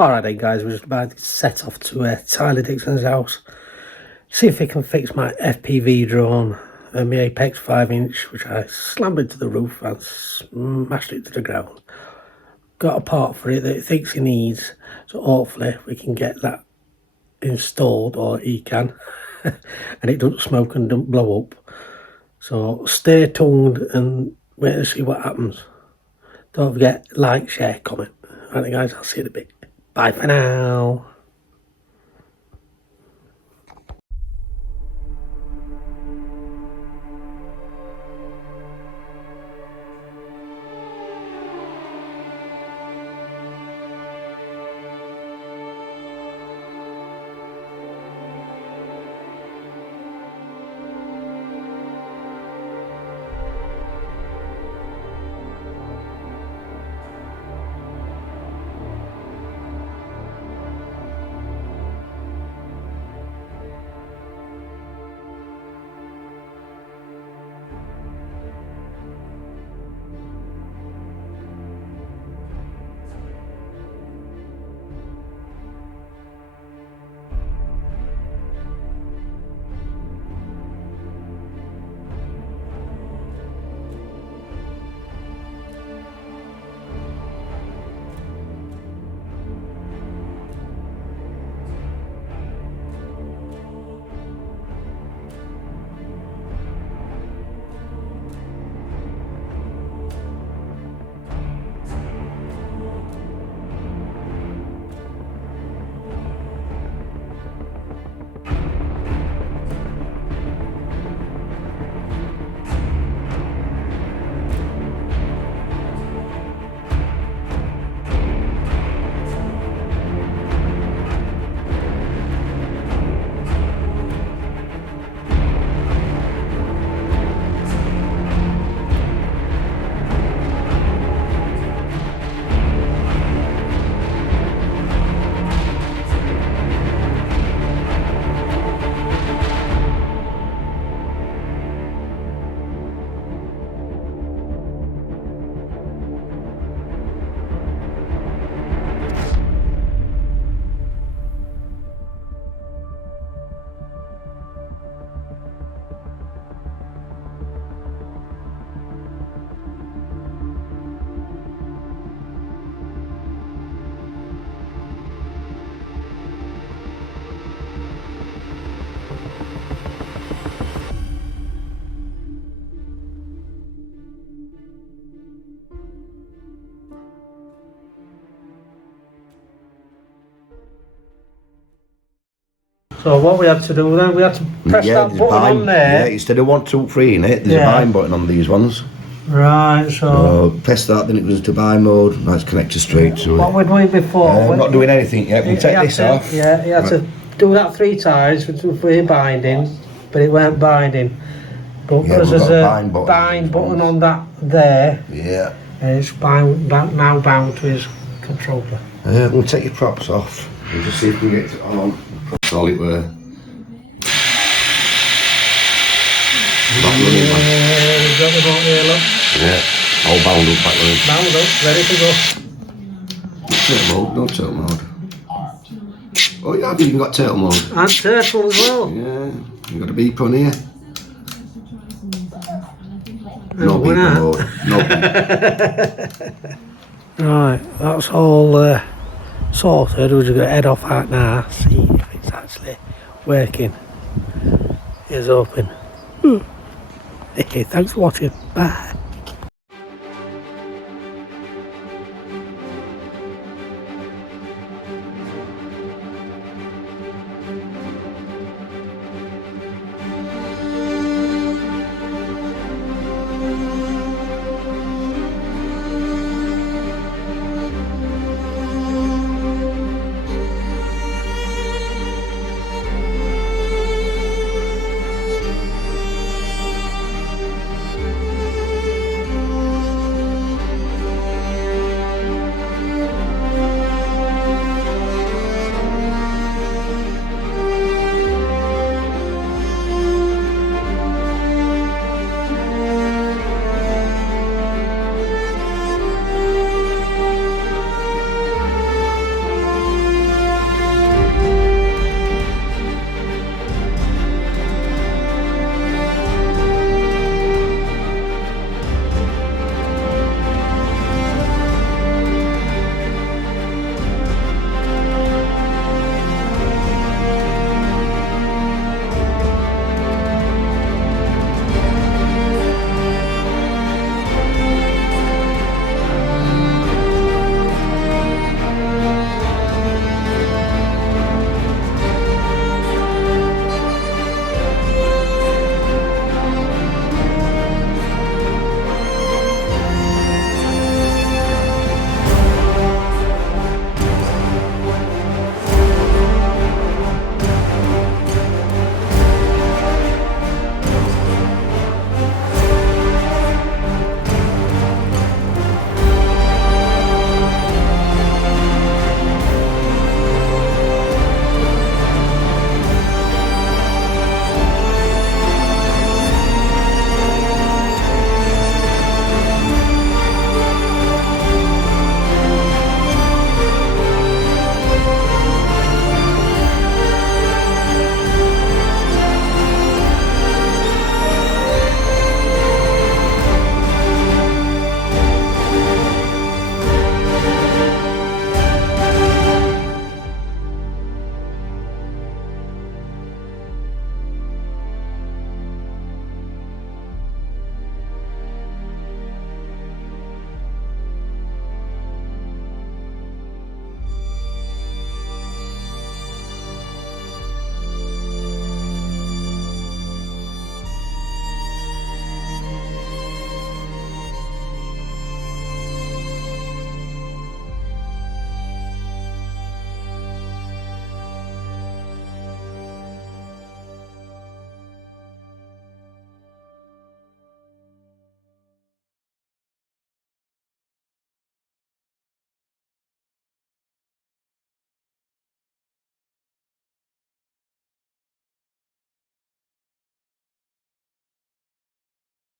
Alright then guys, we're just about to set off to Tyler Dixon's house. See if he can fix my FPV drone and my Apex 5-inch, which I slammed into the roof and smashed it to the ground. Got a part for it that he thinks he needs, so hopefully we can get that installed, or he can, and it doesn't smoke and doesn't blow up. So stay tuned and wait to see what happens. Don't forget, like, share, comment. Alright guys, I'll see you in a bit. Bye for now. So what we had to do then, we had to press that button on there. Yeah, instead of 1, 2, 3 in it, there's a bind button on these ones. Right, so press that, then it goes to bind mode. That's connected straight to it. What we're doing before... I'm not doing anything yet. We'll take this off. Yeah, you had to do that 3 times for binding, but it weren't binding. But because there's a bind button on that there, and it's now bound to his controller. We'll take your props off and just see if we can get it on. That's all it were. Not running, man. We've got the boat here, look. Yeah, all bound up, back running. Bound up, ready to go. No turtle mode. Oh yeah, I've even got turtle mode. And turtle as well. Yeah, you got a beep on here. No beep mode. No beep. Right, that's all sorted. We're just going to head off out now, see if it's actually working. Here's open. Hey, thanks for watching. Bye.